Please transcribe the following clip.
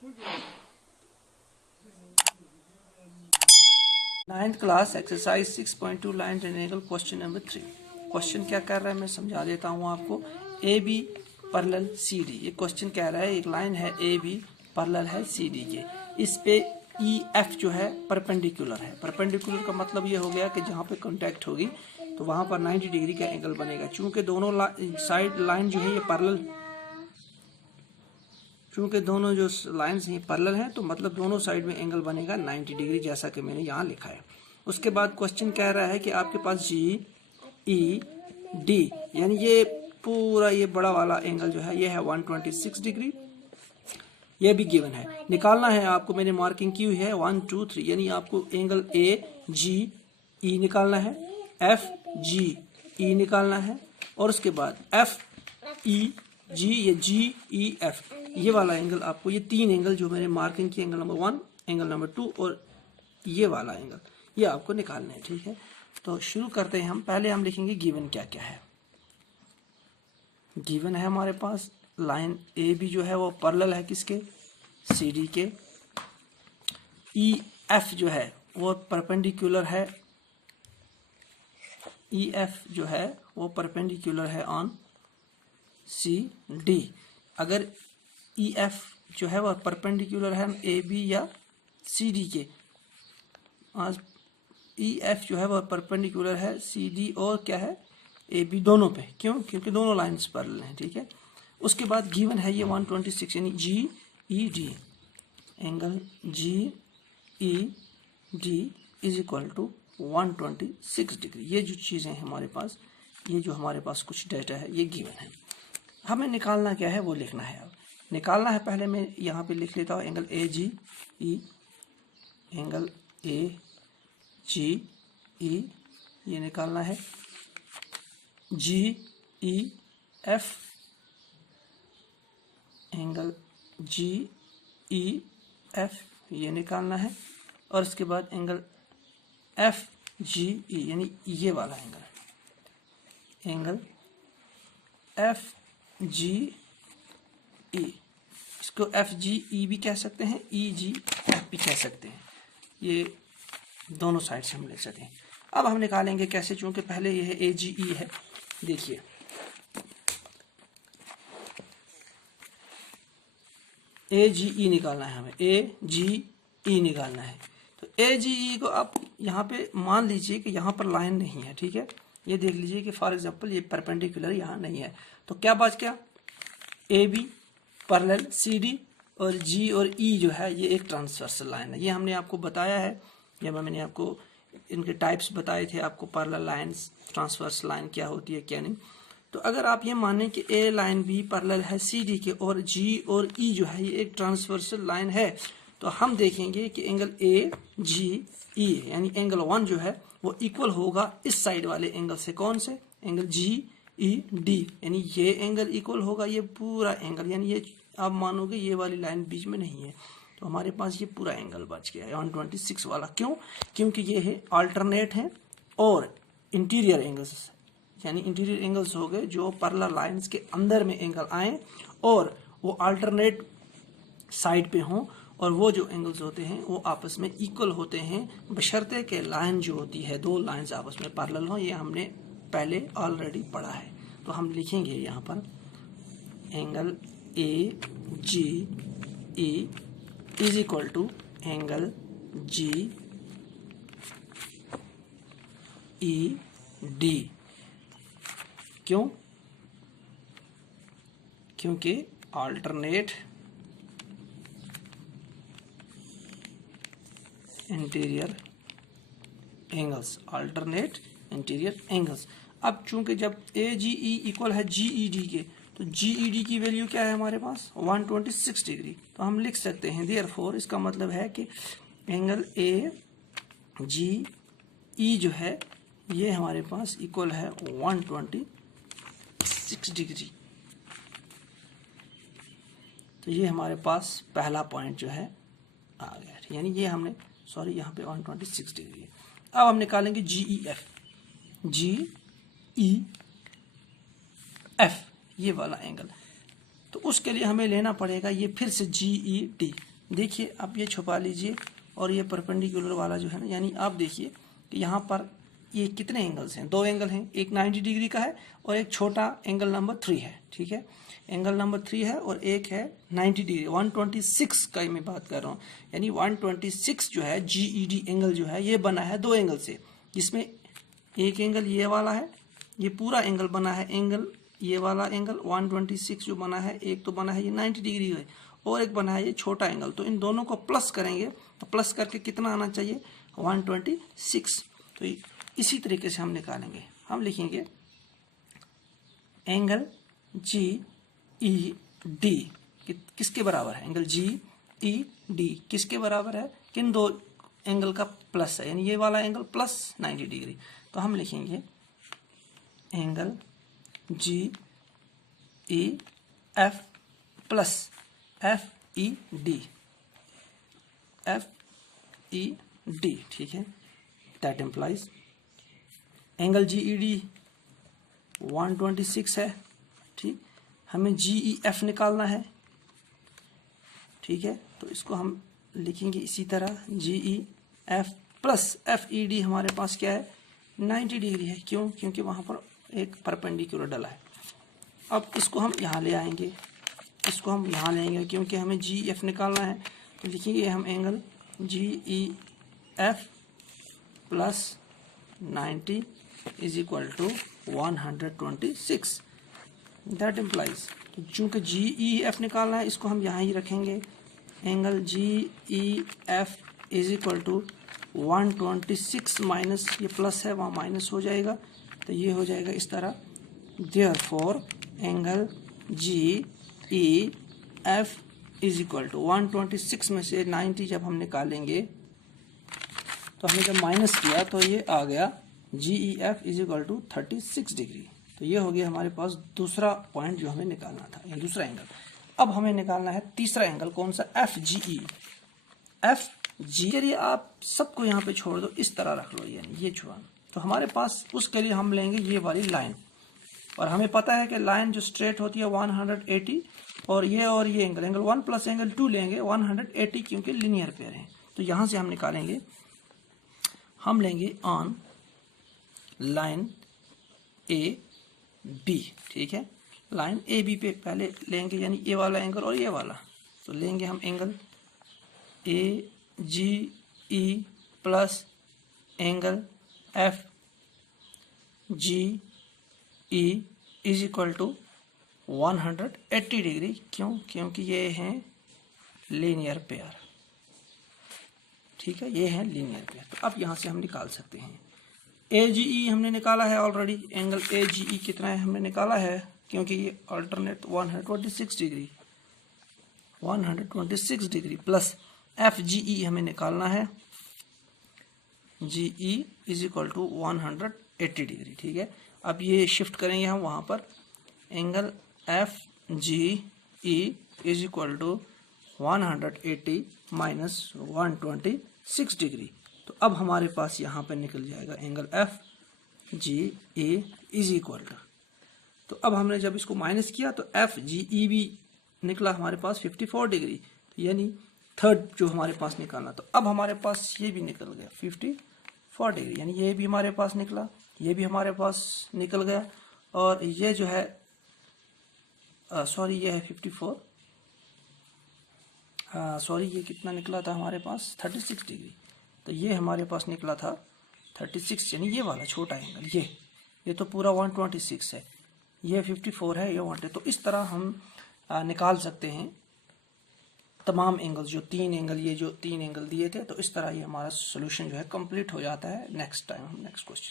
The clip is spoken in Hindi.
9th class exercise 6.2 line triangle question number 3। Question क्या कर रहा है मैं समझा देता हूँ आपको। A B parallel C D, ये क्वेश्चन कह रहा है एक लाइन है ए बी पैरेलल है सी डी के, इस पे ई एफ जो है परपेंडिकुलर है। परपेंडिकुलर का मतलब ये हो गया कि जहाँ पे कांटेक्ट होगी तो वहां पर 90 डिग्री का एंगल बनेगा। चूंकि दोनों साइड लाइन जो है ये पैरेलल, चूंकि दोनों जो लाइन्स हैं पैरेलल हैं तो मतलब दोनों साइड में एंगल बनेगा 90 डिग्री, जैसा कि मैंने यहाँ लिखा है। उसके बाद क्वेश्चन कह रहा है कि आपके पास जी ई डी यानी ये पूरा ये बड़ा वाला एंगल जो है ये है 126 डिग्री, ये भी गिवन है। निकालना है आपको, मैंने मार्किंग की हुई है 1 2 3, यानी आपको एंगल ए जी ई निकालना है, एफ जी ई निकालना है, और उसके बाद एफ ई जी या जी ई एफ, ये वाला एंगल आपको, ये तीन एंगल जो मैंने मार्किंग की, एंगल नंबर 1, एंगल नंबर 2 और ये वाला एंगल, ये आपको निकालना है। ठीक है, तो शुरू करते हैं हम। पहले हम लिखेंगे गिवन क्या क्या है। गिवन है हमारे पास लाइन ए बी जो है वो पैरेलल है किसके, सी डी के। ई एफ जो है वो परपेंडिकुलर है, ई एफ जो है वो परपेंडिकुलर है ऑन सी डी। अगर ई एफ जो है वह परपेंडिकुलर है ए बी या सी डी के, ई एफ जो है वह परपेंडिकुलर है सी डी और क्या है ए बी दोनों पे। क्यों? क्योंकि दोनों लाइंस पैरेलल हैं। ठीक है, उसके बाद गिवन है ये 126 यानी G E D, angle G E D is equal to 126 degree. ये जो चीज़ें हैं हमारे पास, ये जो हमारे पास कुछ डेटा है ये गिवन है। हमें निकालना क्या है वो लिखना है। अब निकालना है, पहले मैं यहाँ पे लिख लेता हूँ angle A G E, angle A G ई ये निकालना है, G E F, angle G E F ये निकालना है, और इसके बाद एंगल एफ जी ई यानी ये वाला एंगल, एंगल एफ जी ई, इसको एफ जी ई भी कह सकते हैं, ई जी एफ भी कह सकते हैं, ये दोनों साइड से हम ले सकते हैं। अब हम निकालेंगे कैसे, चूंकि पहले ये है ए जी ई है। देखिए ए जी ई निकालना है हमें, ए जी ई निकालना है। तो ए जी ई को आप यहाँ पे मान लीजिए कि यहाँ पर लाइन नहीं है। ठीक है, ये देख लीजिए कि फॉर एग्जांपल ये परपेंडिकुलर यहाँ नहीं है, तो क्या बच गया, A B parallel C D, और जी और ई जो है ये एक ट्रांसवर्सल लाइन है। ये हमने आपको बताया है, जब मैंने आपको इनके टाइप्स बताए थे आपको, पैरेलल लाइंस, ट्रांसवर्स लाइन क्या होती है क्या नहीं। तो अगर आप ये माने कि ए लाइन बी पैरेलल है सी डी के और जी और ई जो है ये एक ट्रांसवर्सल लाइन है, तो हम देखेंगे कि एंगल ए जी ई यानी एंगल 1 जो है वो इक्वल होगा इस साइड वाले एंगल से। कौन से? एंगल जी ई डी, यानी ये एंगल इक्वल होगा ये पूरा एंगल, यानी ये आप मानोगे ये वाली लाइन बीच में नहीं है, तो हमारे पास ये पूरा एंगल बच गया है 126 वाला। क्यों? क्योंकि ये है अल्टरनेट है और इंटीरियर एंगल्स, यानी इंटीरियर एंगल्स हो गए जो पैरेलल लाइंस के अंदर में एंगल आए और वो अल्टरनेट साइड पे हों, और वो जो एंगल्स होते हैं वो आपस में इक्वल होते हैं, बशर्ते के लाइन जो होती है दो लाइंस आपस में पैरेलल हो। ये हमने पहले ऑलरेडी पढ़ा है। तो हम लिखेंगे यहाँ पर angle A G E is equal to angle G E D. क्यों? क्योंकि alternate interior angles, alternate interior angles. अब चूंकि जब ए जी ई इक्वल है जी ई डी के, तो जी ई डी की वैल्यू क्या है हमारे पास 126 डिग्री, तो हम लिख सकते हैं देयरफॉर, इसका मतलब है कि एंगल ए जी ई जो है ये हमारे पास इक्वल है 126 डिग्री। तो ये हमारे पास पहला पॉइंट जो है आ गया, यानी ये हमने, सॉरी यहाँ पे 126 डिग्री है। अब हम निकालेंगे जी ई एफ, जी ई एफ ये वाला एंगल, तो उसके लिए हमें लेना पड़ेगा ये फिर से जी ई डी। देखिए आप ये छुपा लीजिए और ये परपेंडिकुलर वाला जो है ना, यानी आप देखिए कि यहाँ पर ये कितने एंगल्स हैं, 2 एंगल हैं, एक 90 डिग्री का है और एक छोटा एंगल नंबर 3 है, ठीक है, एंगल नंबर 3 है और एक है 90 डिग्री, 126 का मैं बात कर रहा हूँ, यानी 126 जो है GED एंगल जो है ये बना है 2 एंगल से, जिसमें एक एंगल ये वाला है, ये पूरा एंगल बना है, एंगल ये वाला एंगल 126 जो बना है, एक तो बना है ये 90 डिग्री है और एक बना है ये छोटा एंगल, तो इन दोनों को प्लस करेंगे तो प्लस करके कितना आना चाहिए, 126। तो इसी तरीके से हम निकालेंगे, हम लिखेंगे एंगल GED किसके बराबर है, एंगल GED किसके बराबर है, किन 2 एंगल का प्लस है, यानी ये वाला एंगल प्लस 90 डिग्री। तो हम लिखेंगे एंगल GEF प्लस FED, ठीक है, दैट इम्प्लाइज एंगल GED 126 है, ठीक, हमें GEF निकालना है, ठीक है, तो इसको हम लिखेंगे इसी तरह GEF प्लस FED हमारे पास क्या है, 90 डिग्री है, क्यों, क्योंकि वहाँ पर एक परपेंडिकुलर डला है। अब इसको हम यहाँ ले आएंगे, इसको हम यहाँ लेंगे क्योंकि हमें GEF निकालना है, तो लिखेंगे हम angle GEF plus 90 is equal to 126, that implies चूँकि GEF निकालना है इसको हम यहाँ ही रखेंगे, angle GEF is equal to 126 minus ये प्लस है वहाँ माइनस हो जाएगा, तो ये हो जाएगा इस तरह, therefore angle GEF is equal to 126 में से 90 जब हम निकालेंगे तो हमने जब माइनस किया तो ये आ गया GEF is equal to 36 degree. तो ये हो गया हमारे पास दूसरा पॉइंट जो हमें निकालना था, ये दूसरा एंगल। अब हमें निकालना है तीसरा एंगल, कौन सा, FGE। चलिए आप सबको यहाँ पे छोड़ दो, इस तरह रख लो, यानी ये छुआ, तो हमारे पास उसके लिए हम लेंगे ये वाली लाइन, और हमें पता है कि लाइन जो स्ट्रेट होती है 180 और ये एंगल 1 प्लस एंगल 2 लेंगे 180, क्योंकि लिनियर पेयर हैं। तो यहाँ से हम निकालेंगे, हम लेंगे ऑन लाइन AB, ठीक है, लाइन AB पे पहले लेंगे, यानी ये वाला एंगल और ये वाला, तो लेंगे हम angle AGE plus angle FGE is equal to 180 degree, क्यों, क्योंकि ये हैं लीनियर पेयर, ठीक है, ये हैं लीनियर पेयर। तो अब यहाँ से हम निकाल सकते हैं AGE हमने निकाला है ऑलरेडी, एंगल AGE कितना है हमने निकाला है, क्योंकि ये अल्टरनेट 126 डिग्री प्लस FGE हमें निकालना है, GE is equal to 180 degree, ठीक है। अब ये शिफ्ट करेंगे हम वहाँ पर, angle FGE is equal to 180 minus 126 degree, तो अब हमारे पास यहाँ पे निकल जाएगा angle FGE is equal to, तो अब हमने जब इसको माइनस किया तो FGE भी निकला हमारे पास 54 डिग्री, तो यानी थर्ड जो हमारे पास निकालना, तो अब हमारे पास ये भी निकल गया 54 डिग्री, यानी ये भी हमारे पास निकला, ये भी हमारे पास निकल गया, और ये जो है सॉरी ये है 54, सॉरी ये कितना निकला था हमारे पास 36 डिग्री, तो ये हमारे पास निकला था 36, यानी ये वाला छोटा एंगल, ये तो पूरा 126 है, ये 54 है, ये 1, तो इस तरह हम निकाल सकते हैं तमाम एंगल्स, जो 3 एंगल, ये जो 3 एंगल दिए थे, तो इस तरह ये हमारा सोल्यूशन जो है कंप्लीट हो जाता है। नेक्स्ट टाइम हम नेक्स्ट क्वेश्चन